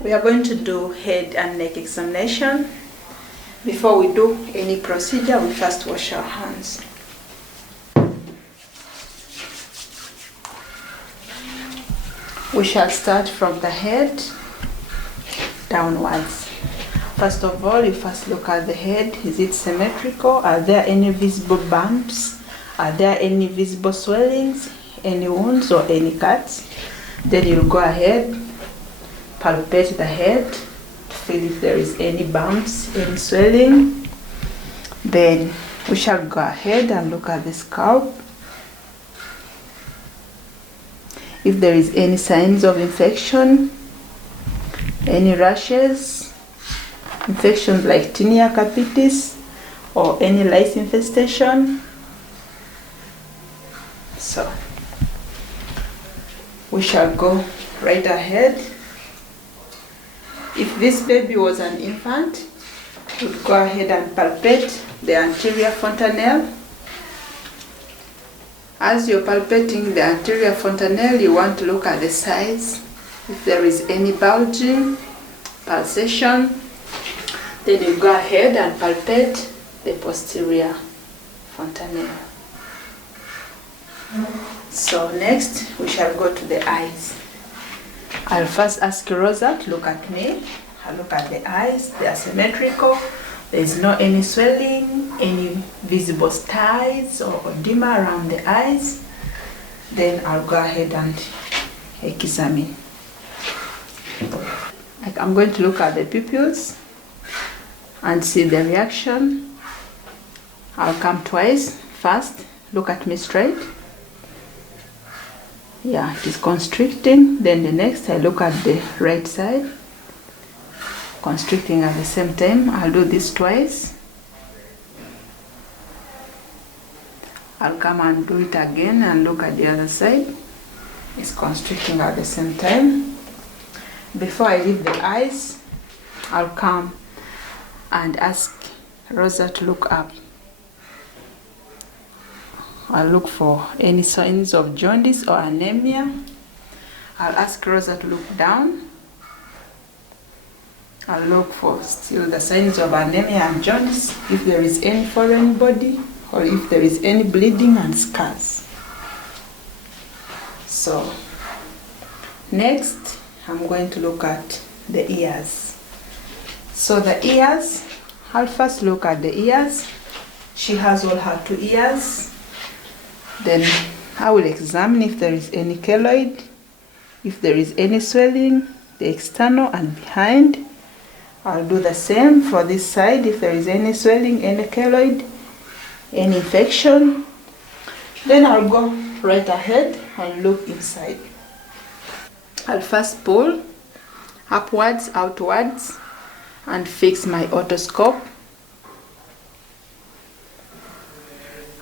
We are going to do head and neck examination. Before we do any procedure, we first wash our hands. We shall start from the head downwards. First of all, you first look at the head. Is it symmetrical? Are there any visible bumps? Are there any visible swellings, any wounds or any cuts? Then you'll go ahead, palpate the head to feel if there is any bumps, any swelling. Then we shall go ahead and look at the scalp. If there is any signs of infection, any rashes, infections like tinea capitis or any lice infestation. So we shall go right ahead. If this baby was an infant, we'll go ahead and palpate the anterior fontanelle. As you're palpating the anterior fontanelle, you want to look at the size. If there is any bulging, pulsation, then you go ahead and palpate the posterior fontanelle. So next, we shall go to the eyes. I'll first ask Rosa to look at me. I'll look at the eyes. They are symmetrical. There is no any swelling, any visible styes or edema around the eyes. Then I'll go ahead and examine. I'm going to look at the pupils and see the reaction. I'll come twice. First, look at me straight. Yeah, it is constricting. Then the next, I look at the right side, constricting at the same time. I'll do this twice. I'll come and do it again and look at the other side. It's constricting at the same time. Before I leave the eyes, I'll come and ask Rosa to look up. I'll look for any signs of jaundice or anemia. I'll ask Rosa to look down. I'll look for still the signs of anemia and jaundice, if there is any foreign body or if there is any bleeding and scars. So next, I'm going to look at the ears. So the ears, I'll first look at the ears. She has all her 2 ears. Then I will examine if there is any keloid, if there is any swelling, the external and behind. I'll do the same for this side, if there is any swelling, any keloid, any infection. Then I'll go right ahead and look inside. I'll first pull upwards, outwards, and fix my otoscope.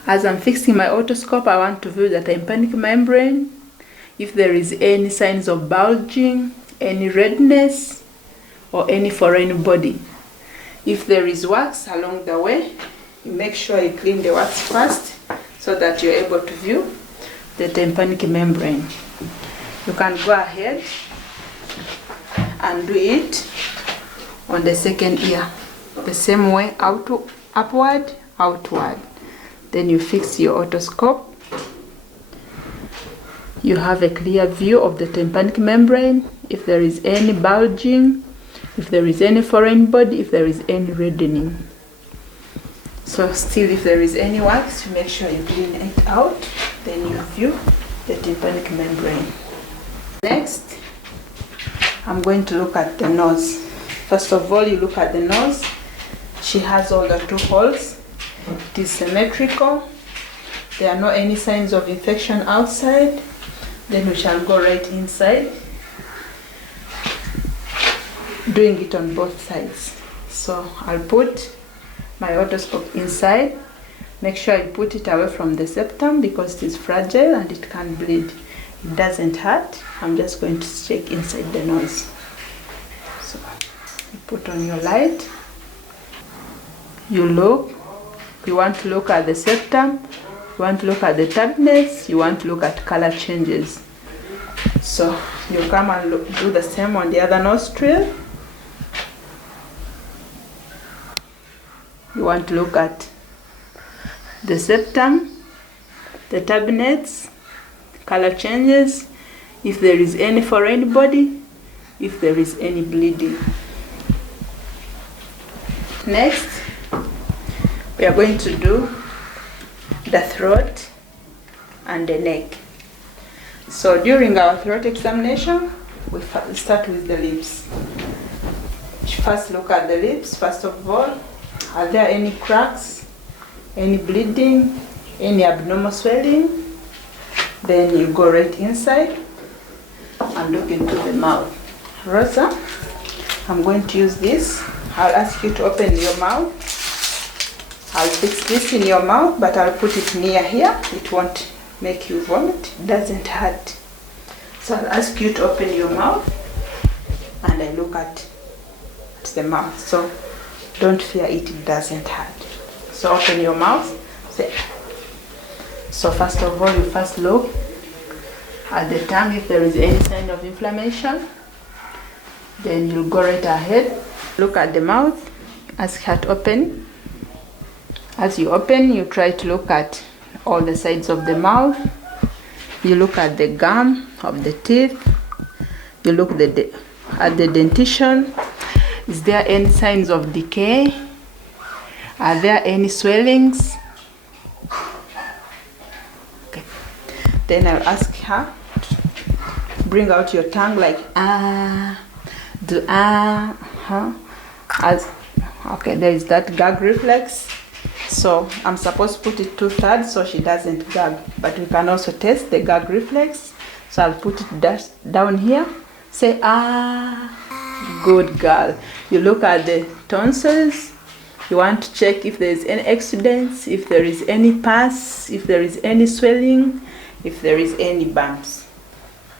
As I'm fixing my otoscope, I want to view the tympanic membrane. If there is any signs of bulging, any redness, or any foreign body. If there is wax along the way, you make sure you clean the wax first so that you're able to view the tympanic membrane. You can go ahead and do it on the second ear, the same way, upward, outward. Then you fix your otoscope. You have a clear view of the tympanic membrane. If there is any bulging, if there is any foreign body, if there is any reddening. So still, if there is any wax, you make sure you clean it out. Then you view the tympanic membrane. Next, I'm going to look at the nose. First of all, you look at the nose. She has all the 2 holes. It is symmetrical. There are no any signs of infection outside. Then we shall go right inside, doing it on both sides. So I'll put my otoscope inside. Make sure I put it away from the septum because it is fragile and it can bleed. It doesn't hurt. I'm just going to check inside the nose. So you put on your light. You look. You want to look at the septum. You want to look at the turbidness. You want to look at color changes. So you come and do the same on the other nostril. You want to look at the septum, the turbinates, color changes, if there is any foreign body, if there is any bleeding. Next, we are going to do the throat and the neck. So during our throat examination, we start with the lips. First look at the lips. First of all, are there any cracks, any bleeding, any abnormal swelling? Then you go right inside and look into the mouth. Rosa, I'm going to use this. I'll ask you to open your mouth. I'll fix this in your mouth, but I'll put it near here. It won't make you vomit. It doesn't hurt. So I'll ask you to open your mouth and I look at the mouth. So don't fear it, it doesn't hurt. So open your mouth. So first of all, you first look at the tongue if there is any sign of inflammation. Then you'll go right ahead. Look at the mouth, ask her to open. As you open, you try to look at all the sides of the mouth. You look at the gum of the teeth. You look at the dentition. Is there any signs of decay? Are there any swellings? Okay. Then I'll ask her to bring out your tongue like okay, there is that gag reflex. So I'm supposed to put it 2/3 so she doesn't gag, but we can also test the gag reflex. So I'll put it down here. Say good girl. You look at the tonsils. You want to check if there is any exudates, if there is any pus, if there is any swelling, if there is any bumps.